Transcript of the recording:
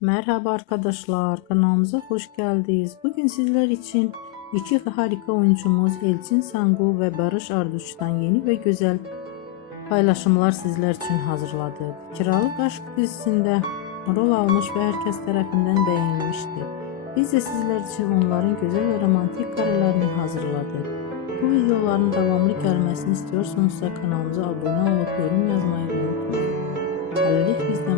Merhaba arkadaşlar, kanalımıza hoş geldiniz. Bugün sizler için iki harika oyuncumuz Elçin Sangu ve Barış Arduç'tan yeni ve güzel paylaşımlar sizler için hazırladık. Kiralık Aşk dizisinde rol almış ve herkes tarafından beğenilmişti. Biz de sizler için onların güzel ve romantik karelerini hazırladık. Bu videoların devamlı gelmesini istiyorsanız kanalımıza abone olup yorum yazmayı unutmayın. Hələlik bizdən